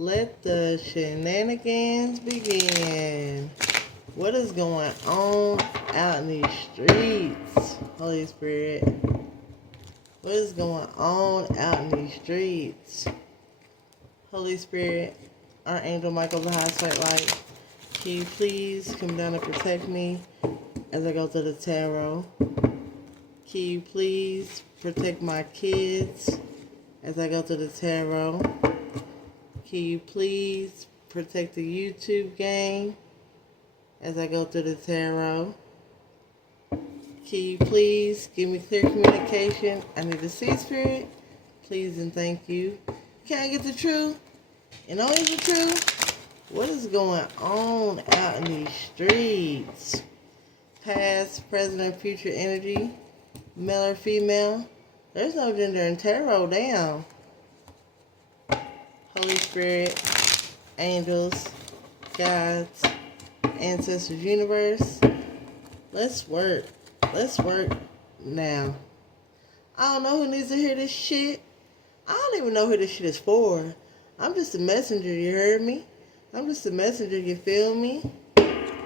Let the shenanigans begin. What is going on out in these streets, Holy Spirit? What is going on out in these streets? Holy Spirit, Archangel Michael, the highest white light, can you please come down and protect me as I go to the tarot? Can you please protect my kids as I go to the tarot? Can you please protect the YouTube gang as I go through the tarot? Can you please give me clear communication? I need to see Spirit. Please and thank you. Can I get the truth? And only the truth? What is going on out in these streets? Past, present, and future energy. Male or female? There's no gender in tarot, damn. Holy Spirit, angels, gods, ancestors, universe. Let's work. Let's work now. I don't know who needs to hear this shit. I don't even know who this shit is for. I'm just a messenger, you heard me? I'm just a messenger, you feel me?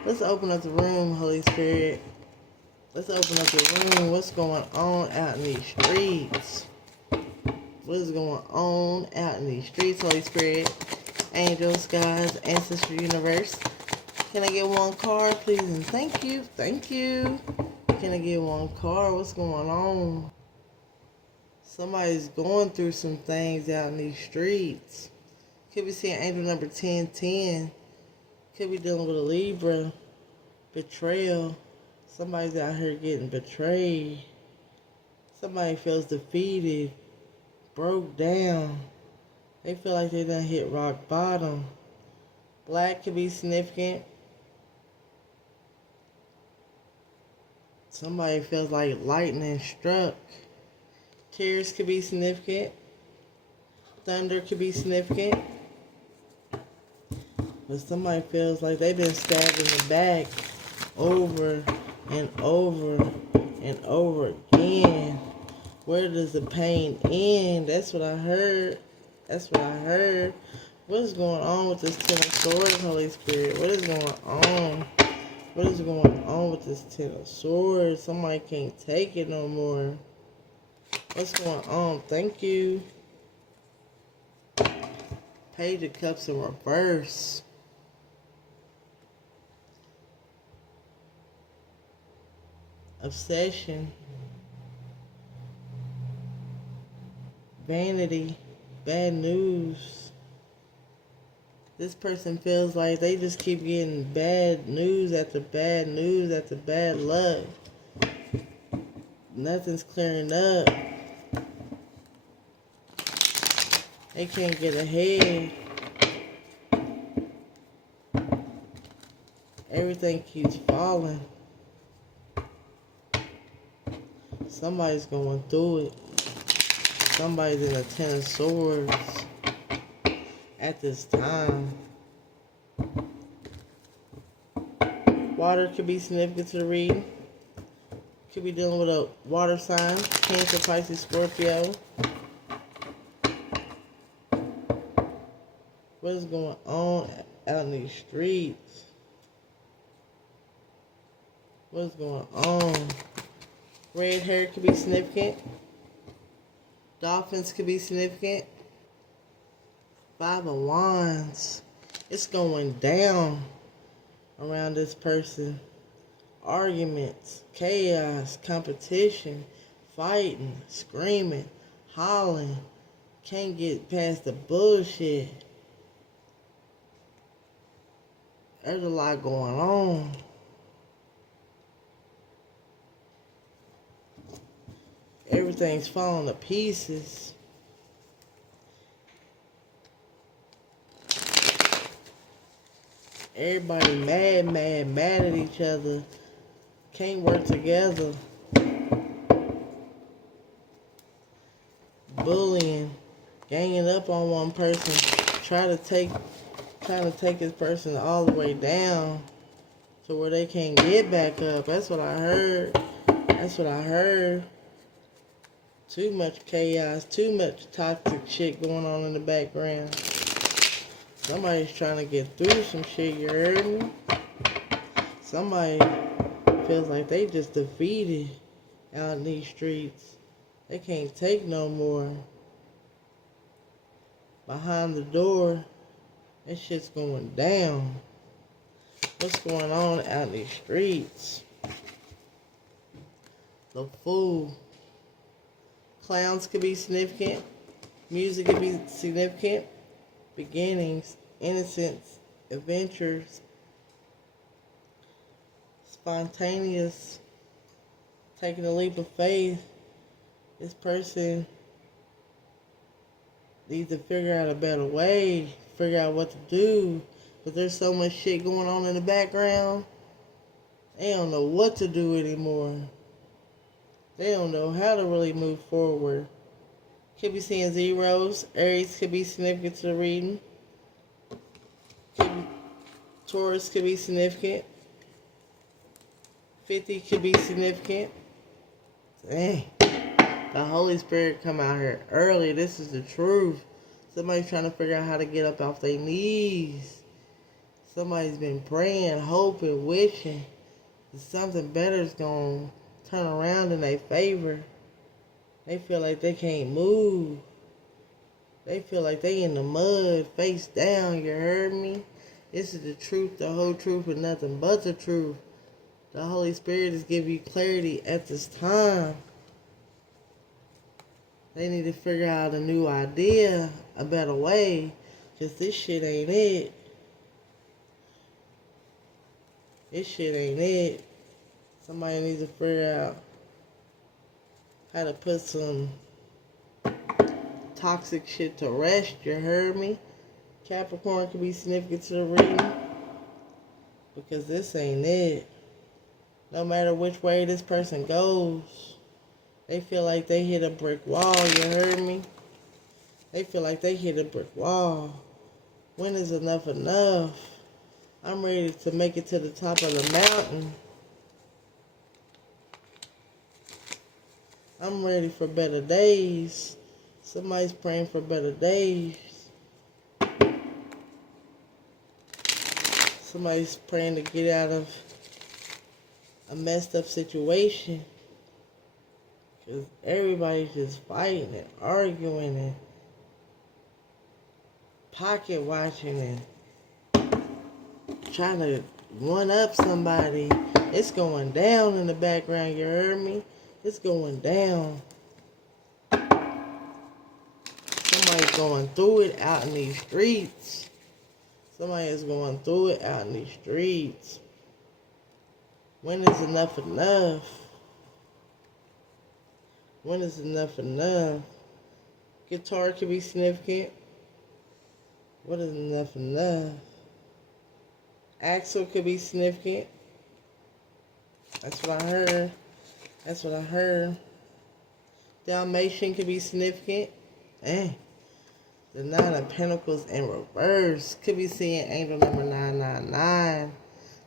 Let's open up the room, Holy Spirit. Let's open up the room. What's going on out in these streets? What is going on out in these streets, Holy Spirit? Angels, gods, ancestral universe. Can I get one card, please? And thank you. Thank you. Can I get one card? What's going on? Somebody's going through some things out in these streets. Could be seeing angel number 1010. Could be dealing with a Libra. Betrayal. Somebody's out here getting betrayed. Somebody feels defeated. Broke down. They feel like they done hit rock bottom. Black could be significant. Somebody feels like lightning struck. Tears could be significant. Thunder could be significant. But somebody feels like they've been stabbed in the back over and over and over again. Where does the pain end? That's what I heard. That's what I heard. What is going on with this Ten of Swords, Holy Spirit? What is going on? What is going on with this Ten of Swords? Somebody can't take it no more. What's going on? Thank you. Page of Cups in reverse. Obsession. Vanity. Bad news. This person feels like they just keep getting bad news after bad news after bad luck. Nothing's clearing up. They can't get ahead. Everything keeps falling. Somebody's going through it. Somebody's in a Ten of Swords at this time. Water could be significant to the reading. Could be dealing with a water sign. Cancer, Pisces, Scorpio. What is going on out in these streets? What is going on? Red hair could be significant. Dolphins could be significant. Five of Wands. It's going down around this person. Arguments, chaos, competition, fighting, screaming, hollering. Can't get past the bullshit. There's a lot going on. Everything's falling to pieces. Everybody mad at each other. Can't work together. Bullying. Ganging up on one person. Trying to take this person all the way down to where they can't get back up. That's what I heard. That's what I heard. Too much chaos, too much toxic shit going on in the background. Somebody's trying to get through some shit, you heard me? Somebody feels like they just defeated out in these streets. They can't take no more. Behind the door, that shit's going down. What's going on out in these streets? The Fool. Clowns could be significant. Music could be significant. Beginnings, innocence, adventures, spontaneous, taking a leap of faith. This person needs to figure out a better way, figure out what to do. But there's so much shit going on in the background. They don't know what to do anymore. They don't know how to really move forward. Could be seeing zeros. Aries could be significant to the reading. Taurus could be significant. 50 could be significant. Dang. The Holy Spirit come out here early. This is the truth. Somebody's trying to figure out how to get up off their knees. Somebody's been praying, hoping, wishing that something better is going to turn around in their favor. They feel like they can't move. They feel like they in the mud, face down, you heard me? This is the truth, the whole truth, and nothing but the truth. The Holy Spirit is giving you clarity at this time. They need to figure out a new idea, a better way, because this shit ain't it. This shit ain't it. Somebody needs to figure out how to put some toxic shit to rest, you heard me? Capricorn could be significant to the reading, because this ain't it. No matter which way this person goes, they feel like they hit a brick wall, you heard me? They feel like they hit a brick wall. When is enough enough? I'm ready to make it to the top of the mountain. I'm ready for better days. Somebody's praying for better days. Somebody's praying to get out of a messed up situation. Because everybody's just fighting and arguing and pocket watching and trying to one up somebody. It's going down in the background, you heard me? It's going down. Somebody's going through it out in these streets. Somebody is going through it out in these streets. When is enough enough? When is enough enough? Guitar could be significant. What is enough enough? Axle could be significant. That's what I heard. That's what I heard. Dalmatian could be significant. Dang. The Nine of Pentacles in reverse. Could be seeing angel number 999.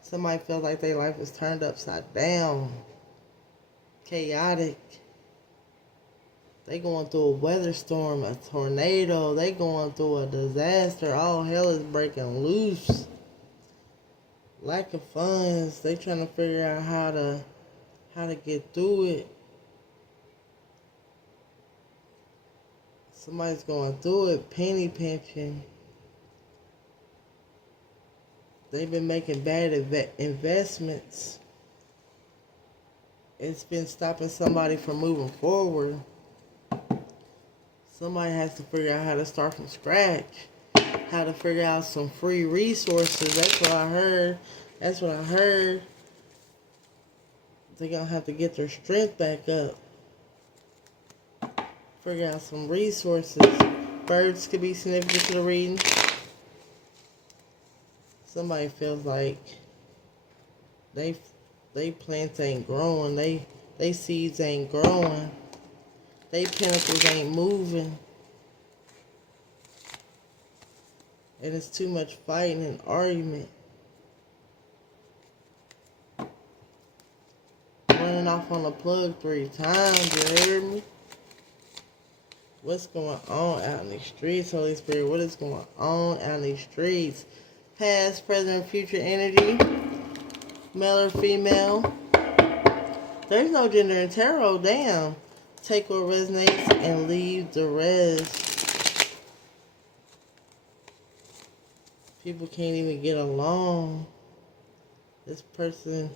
Somebody feels like their life is turned upside down. Chaotic. They going through a weather storm, a tornado. They going through a disaster. All hell is breaking loose. Lack of funds. They trying to figure out how to get through it. Somebody's going through it, penny pinching. They've been making bad investments. It's been stopping somebody from moving forward. Somebody has to figure out how to start from scratch. How to figure out some free resources. That's what I heard. That's what I heard. They're going to have to get their strength back up. Figure out some resources. Birds could be significant to the reading. Somebody feels like they plants ain't growing. They seeds ain't growing. They pentacles ain't moving. And it's too much fighting and argument. Running off on the plug 3 times, you heard me? What's going on out in these streets, Holy Spirit? What is going on out in these streets? Past, present, future energy. Male or female. There's no gender in tarot. Damn. Take what resonates and leave the rest. People can't even get along. This person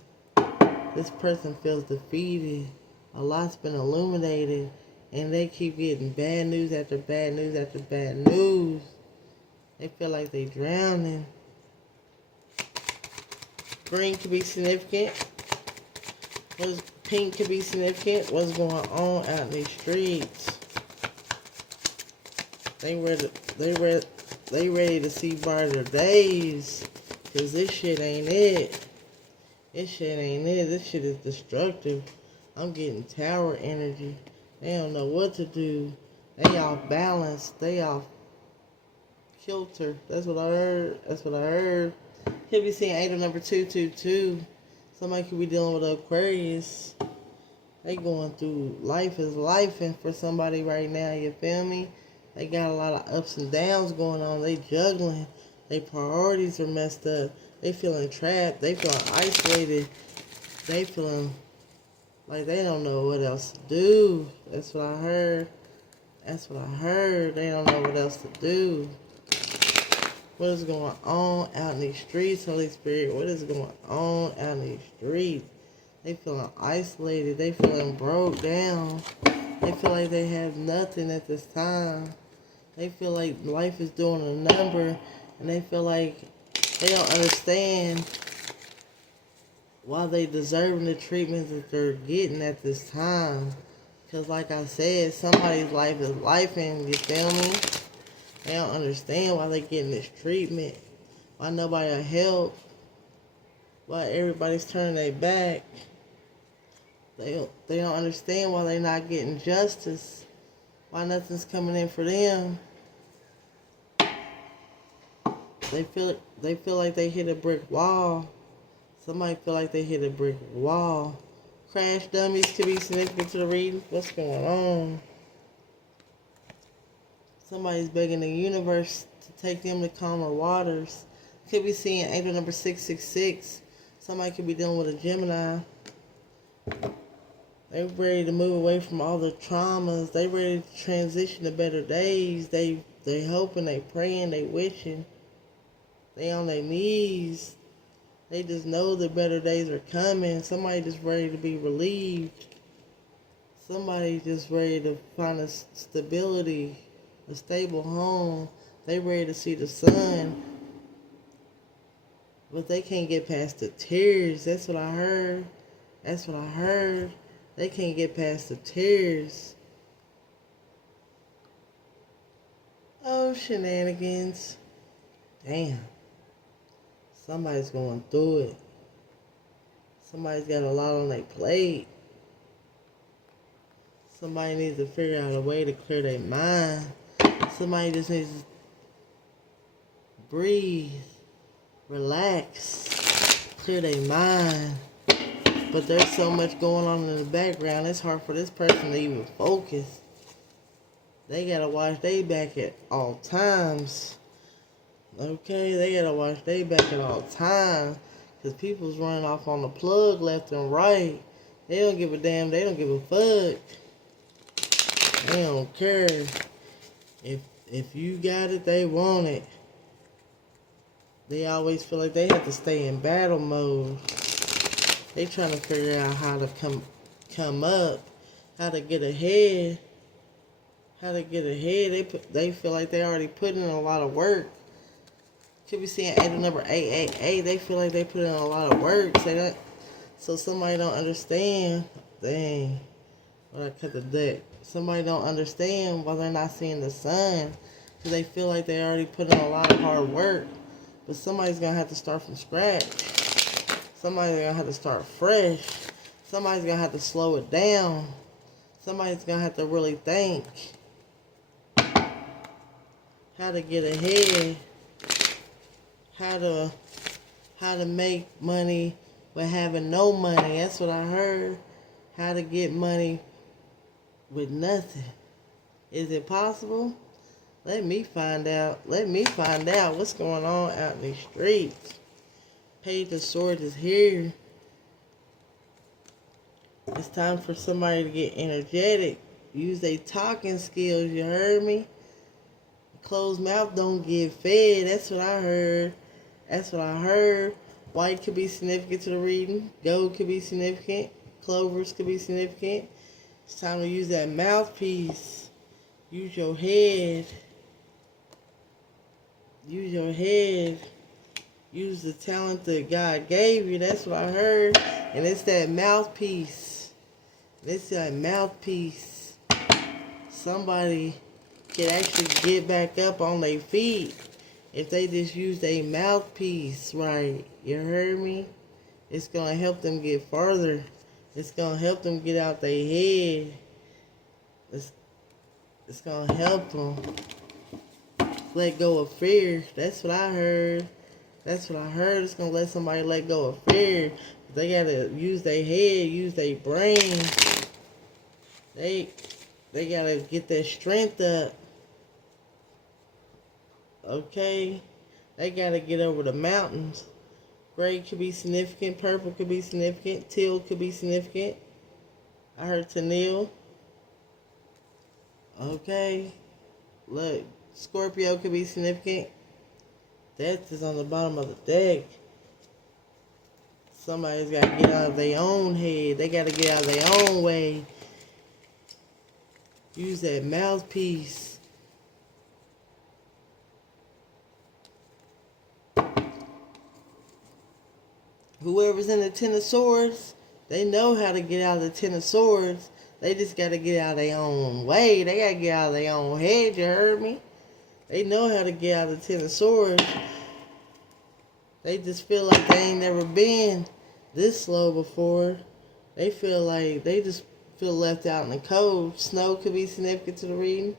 feels defeated. A lot's been illuminated. And they keep getting bad news after bad news after bad news. They feel like they drowning. Green could be significant. Pink could be significant. What's going on out in these streets? They ready to see brighter days. Cause this shit ain't it. This shit ain't it. This shit is destructive. I'm getting tower energy. They don't know what to do. They off balance. They off kilter. That's what I heard. Could be seeing angel number 222. Somebody could be dealing with Aquarius. They going through life is life, and for somebody right now, you feel me? They got a lot of ups and downs going on. They juggling. Their priorities are messed up. They feeling trapped. They feeling isolated. They feeling like they don't know what else to do. That's what I heard. They don't know what else to do. What is going on out in these streets, Holy Spirit? What is going on out in these streets? They feeling isolated. They feeling broke down. They feel like they have nothing at this time. They feel like life is doing a number. And they feel like they don't understand why they deserving the treatment that they're getting at this time. Because like I said, somebody's life is life, and you feel me? They don't understand why they getting this treatment. Why nobody will help. Why everybody's turning their back. They don't understand why they're not getting justice. Why nothing's coming in for them. They feel like they hit a brick wall. Somebody feel like they hit a brick wall. Crash dummies could be significant to the reading. What's going on? Somebody's begging the universe to take them to calmer waters. Could be seeing angel number 666. Somebody could be dealing with a Gemini. They ready to move away from all the traumas. They ready to transition to better days. They hoping, they praying, they wishing. They on their knees. They just know the better days are coming. Somebody just ready to be relieved. Somebody just ready to find a stability, a stable home. They ready to see the sun. But they can't get past the tears. That's what I heard. They can't get past the tears. Oh, shenanigans. Damn. Somebody's going through it. Somebody's got a lot on their plate. Somebody needs to figure out a way to clear their mind. Somebody just needs to breathe, relax, clear their mind. But there's so much going on in the background, it's hard for this person to even focus. They gotta watch their back at all times. Okay, they gotta watch their back at all times. Because people's running off on the plug left and right. They don't give a damn. They don't give a fuck. They don't care. If you got it, they want it. They always feel like they have to stay in battle mode. They trying to figure out how to come up, how to get ahead. They feel like they already put in a lot of work. Could be seeing angel number 888. They feel like they put in a lot of work. So somebody don't understand. Dang. Well, I cut the deck. Somebody don't understand why they're not seeing the sun. Because they feel like they already put in a lot of hard work. But somebody's going to have to start from scratch. Somebody's going to have to start fresh. Somebody's going to have to slow it down. Somebody's going to have to really think how to get ahead. How to make money with having no money. That's what I heard. How to get money with nothing. Is it possible? Let me find out. Let me find out what's going on out in the streets. Page of Swords is here. It's time for somebody to get energetic. Use their talking skills, you heard me? Closed mouth don't get fed. That's what I heard. That's what I heard. White could be significant to the reading. Gold could be significant. Clovers could be significant. It's time to use that mouthpiece. Use your head. Use your head. Use the talent that God gave you. That's what I heard. And it's that mouthpiece. It's that mouthpiece. Somebody can actually get back up on their feet if they just use their mouthpiece right. You heard me? It's going to help them get farther. It's going to help them get out their head. It's going to help them let go of fear. That's what I heard. That's what I heard. It's going to let somebody let go of fear. They got to use their head, use their brain. They got to get their strength up. Okay? They got to get over the mountains. Gray could be significant. Purple could be significant. Teal could be significant. I heard Tennille. Okay? Look, Scorpio could be significant. Death is on the bottom of the deck. Somebody's got to get out of their own head. They got to get out of their own way. Use that mouthpiece. Whoever's in the Ten of Swords, they know how to get out of the Ten of Swords. They just got to get out of their own way. They got to get out of their own head, you heard me? They know how to get out of the Ten of Swords. They just feel like they ain't never been this slow before. They feel like they just feel left out in the cold. Snow could be significant to the reading.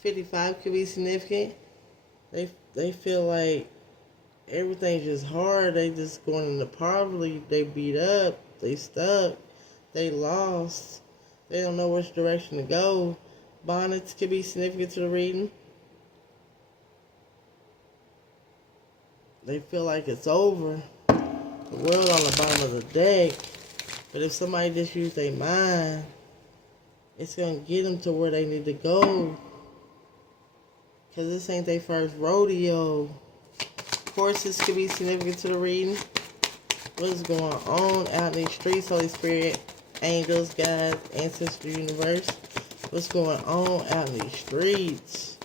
55 could be significant. They feel like everything's just hard. They just going into poverty. They beat up. They stuck. They lost. They don't know which direction to go. Bonnets could be significant to the reading. They feel like it's over. The world on the bottom of the deck. But if somebody just use their mind, it's going to get them to where they need to go. Because this ain't their first rodeo. Horses could be significant to the reading. What is going on out in these streets, Holy Spirit, angels, guides, ancestor, universe? What's going on out in these streets?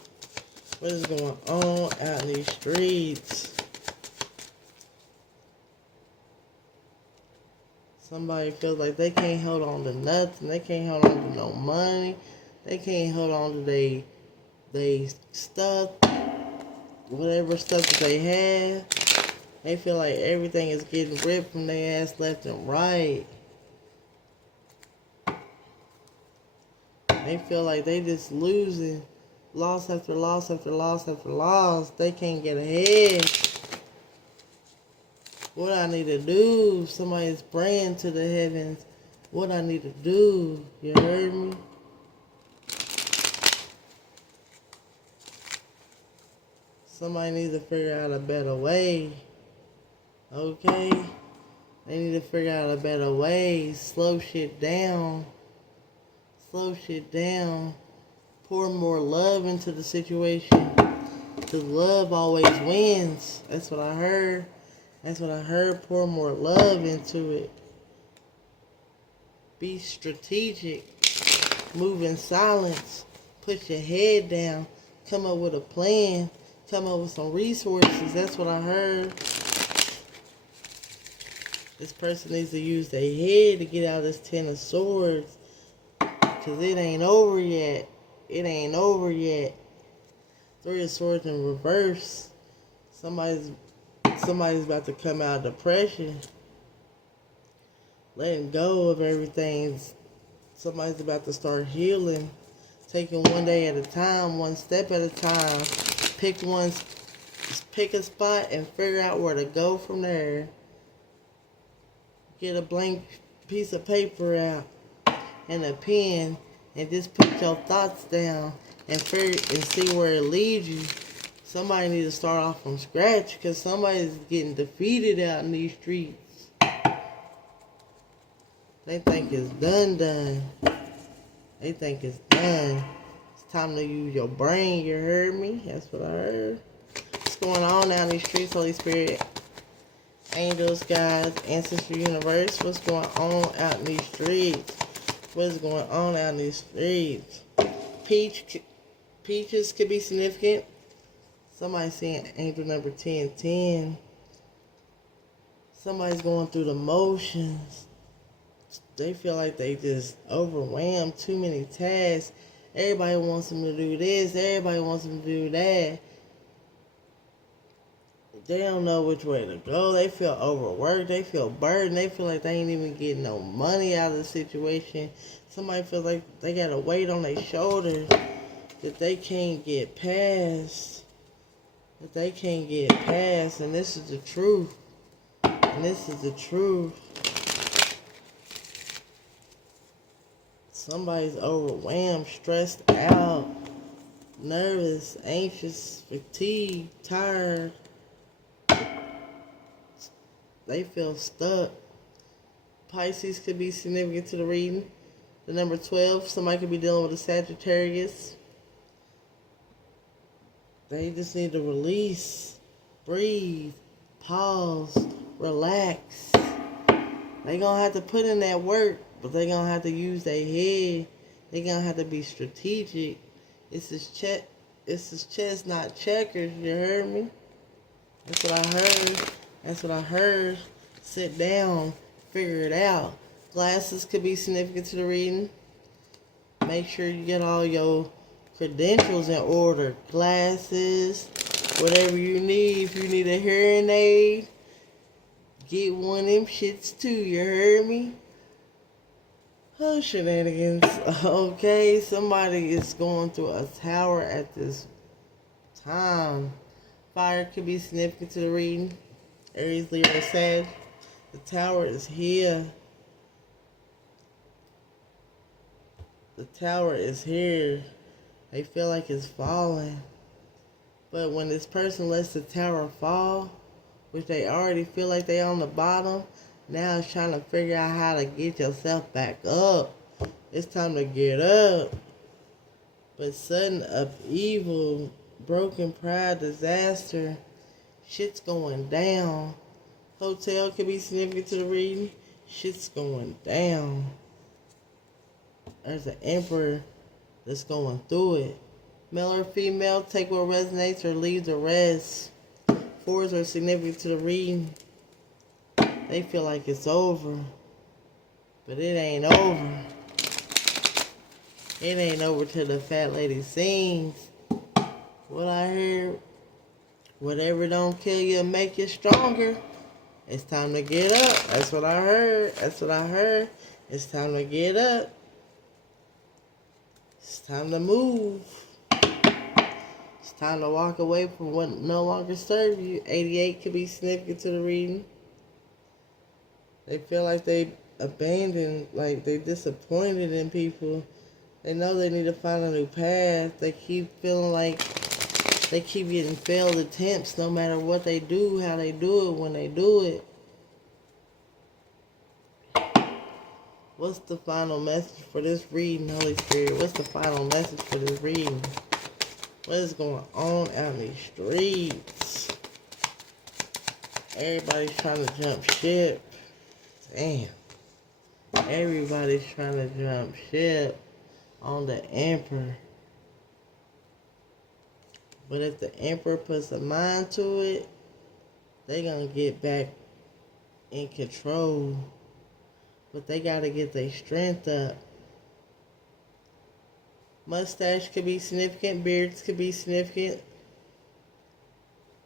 What is going on out in these streets? Somebody feels like they can't hold on to nothing. They can't hold on to no money. They can't hold on to they stuff, whatever stuff that they have. They feel like everything is getting ripped from their ass left and right. They feel like they just losing. Loss after loss after loss after loss. They can't get ahead. What I need to do, somebody's praying to the heavens. What I need to do, you heard me? Somebody needs to figure out a better way. Okay? They need to figure out a better way. Slow shit down. Slow shit down. Pour more love into the situation. Because love always wins. That's what I heard. That's what I heard. Pour more love into it. Be strategic. Move in silence. Put your head down. Come up with a plan. Come up with some resources. That's what I heard. This person needs to use their head to get out of this Ten of Swords. Because it ain't over yet. It ain't over yet. Three of Swords in reverse. Somebody's about to come out of depression. Letting go of everything. Somebody's about to start healing. Taking one day at a time, one step at a time. Pick a spot and figure out where to go from there. Get a blank piece of paper out and a pen and just put your thoughts down and see where it leads you. Somebody needs to start off from scratch because somebody's getting defeated out in these streets. They think it's done. They think it's done. It's time to use your brain. You heard me? That's what I heard. What's going on out in these streets, Holy Spirit? Angels, guys, Ancestor Universe. What's going on out in these streets? What's going on out in these streets? Peaches could be significant. Somebody's saying angel number 1010. Somebody's going through the motions. They feel like they just overwhelmed, too many tasks. Everybody wants them to do this. Everybody wants them to do that. They don't know which way to go. They feel overworked. They feel burdened. They feel like they ain't even getting no money out of the situation. Somebody feels like they got a weight on their shoulders that they can't get past. And this is the truth. Somebody's overwhelmed, stressed out, nervous, anxious, fatigued, tired. They feel stuck. Pisces could be significant to the reading. The number 12, somebody could be dealing with a Sagittarius. They just need to release, breathe, pause, relax. They gonna have to put in that work, but they gonna have to use their head. They gonna have to be strategic. It's his chess, not checkers. You heard me? That's what I heard. Sit down, figure it out. Glasses could be significant to the reading. Make sure you get all your credentials in order. Glasses, whatever you need. If you need a hearing aid, get one of them shits too. You heard me? Oh, shenanigans. Okay, somebody is going through a tower at this time. Fire could be significant to the reading. Aries, Leo, Sag. The tower is here. The tower is here. They feel like it's falling. But when this person lets the tower fall, which they already feel like they on the bottom, now it's trying to figure out how to get yourself back up. It's time to get up. But sudden upheaval, broken pride, disaster, shit's going down. Hotel could be significant to the reading. Shit's going down. There's an emperor that's going through it. Male or female, take what resonates or leave the rest. Fours are significant to the reading. They feel like it's over. But it ain't over. It ain't over till the fat lady sings. What I heard, whatever don't kill you make you stronger. It's time to get up. That's what I heard. It's time to get up. It's time to move. It's time to walk away from what no longer serves you. 88 could be significant to the reading. They feel like they abandoned, like they disappointed in people. They know they need to find a new path. They keep feeling like they keep getting failed attempts no matter what they do, how they do it, when they do it. What's the final message for this reading, Holy Spirit? What's the final message for this reading? What is going on out in these streets? Everybody's trying to jump ship. Damn. Everybody's trying to jump ship on the Emperor. But if the Emperor puts a mind to it, they gonna get back in control. But they gotta get their strength up. Mustache could be significant. Beards could be significant.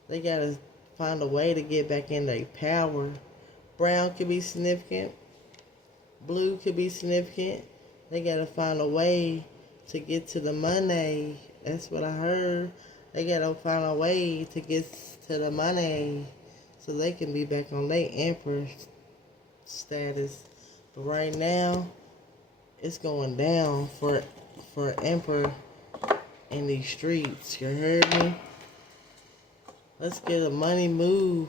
They gotta find a way to get back in their power. Brown could be significant. Blue could be significant. They gotta find a way to get to the money. That's what I heard. They gotta find a way to get to the money so they can be back on their emperor status. But right now, It's going down for Emperor in these streets. You heard me? Let's get a money move.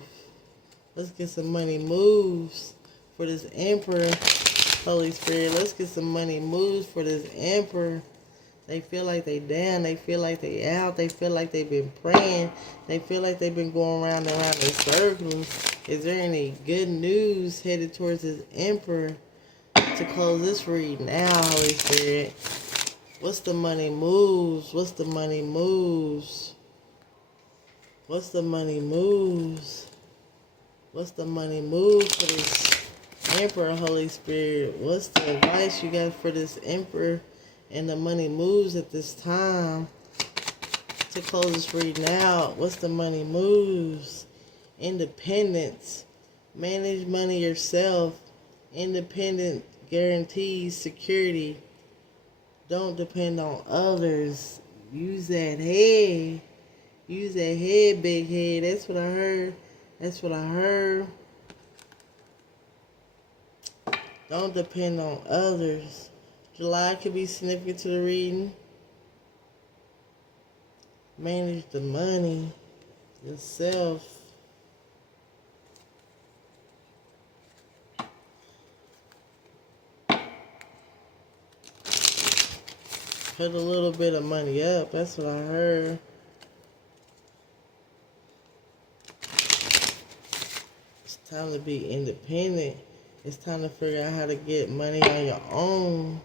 Let's get some money moves for this Emperor, Holy Spirit. Let's get some money moves for this Emperor. They feel like they down. They feel like they out. They feel like they've been praying. They feel like they've been going round and round in circles. Is there any good news headed towards this Emperor to close this reading out, Holy Spirit? What's the money moves? What's the money moves? What's the money moves? What's the money moves for this Emperor, Holy Spirit? What's the advice you got for this Emperor and the money moves at this time to close this reading out? What's the money moves? Independence. Manage money yourself. Independent guarantees security. Don't depend on others. Use that head. Use that head, big head. That's what I heard. That's what I heard. Don't depend on others. July could be significant to the reading. Manage the money yourself. Put a little bit of money up. That's what I heard. It's time to be independent. It's time to figure out how to get money on your own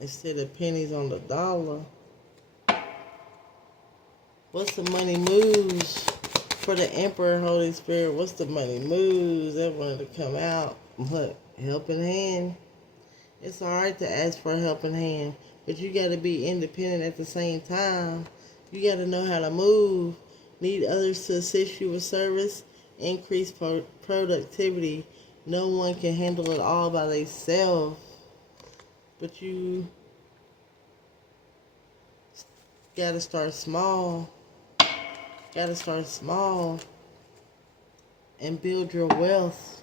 instead of pennies on the dollar. What's the money moves for the Emperor, Holy Spirit? What's the money moves? That wanted to come out. What? Helping hand. It's alright to ask for a helping hand, but you got to be independent at the same time. You got to know how to move. Need others to assist you with service. Increase productivity. No one can handle it all by themselves. But you got to start small. Got to start small and build your wealth.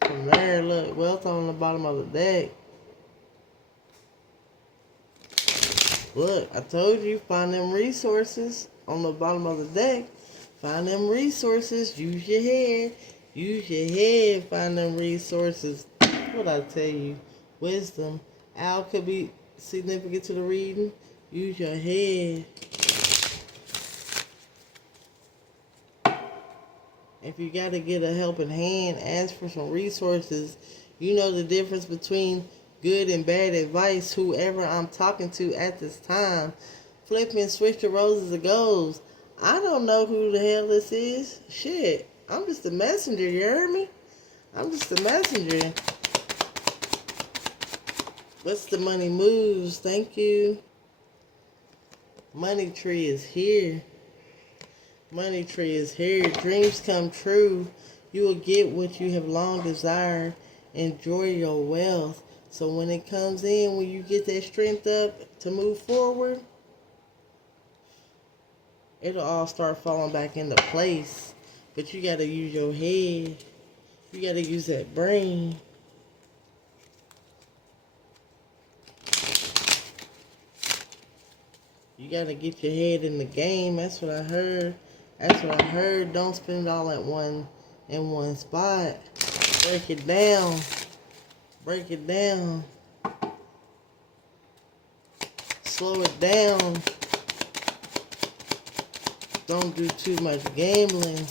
From there, look, wealth on the bottom of the deck. Look, I told you, find them resources on the bottom of the deck. Find them resources. Use your head. Use your head. Find them resources. What I tell you? Wisdom. Owl could be significant to the reading. Use your head. If you got to get a helping hand, ask for some resources. You know the difference between good and bad advice, whoever I'm talking to at this time. Flip and switch the roses of golds. I don't know who the hell this is. Shit, I'm just a messenger, you heard me? I'm just a messenger. What's the money moves? Thank you. Money tree is here. Money tree is here. Dreams come true. You will get what you have long desired. Enjoy your wealth. So when it comes in, when you get that strength up to move forward, it'll all start falling back into place. But you got to use your head. You got to use that brain. You got to get your head in the game. That's what I heard. That's what I heard. Don't spend it all in one spot. Break it down. Break it down. Slow it down. Don't do too much gambling.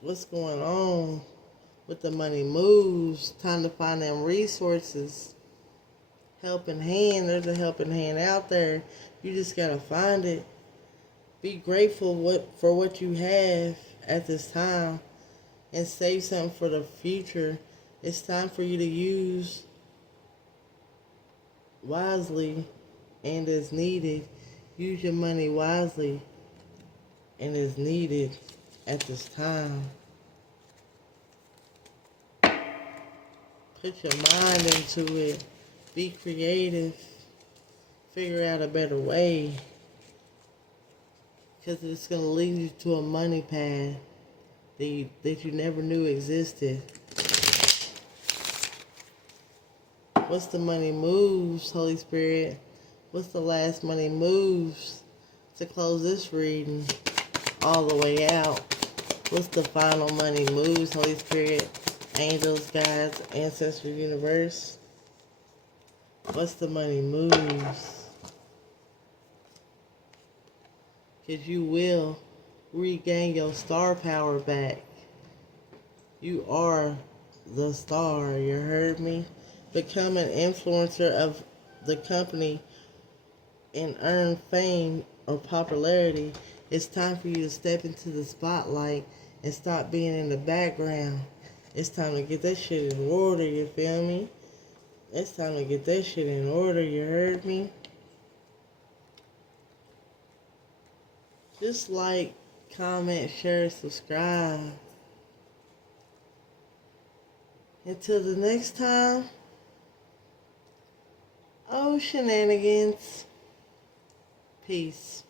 What's going on with the money moves? Time to find them resources. Helping hand. There's a helping hand out there. You just got to find it. Be grateful for what you have at this time and save something for the future. It's time for you to use wisely and as needed. Use your money wisely and as needed at this time. Put your mind into it. Be creative. Figure out a better way. Because it's going to lead you to a money path. that you never knew existed. What's the money moves, Holy Spirit? What's the last money moves to close this reading all the way out? What's the final money moves, Holy Spirit, angels, guides, ancestors, universe? What's the money moves? Because you will regain your star power back. You are the star, you heard me? Become an influencer of the company and earn fame or popularity. It's time for you to step into the spotlight and stop being in the background. It's time to get that shit in order, you feel me? It's time to get that shit in order, you heard me? Just like, comment, share, subscribe. Until the next time, oh, shenanigans. Peace.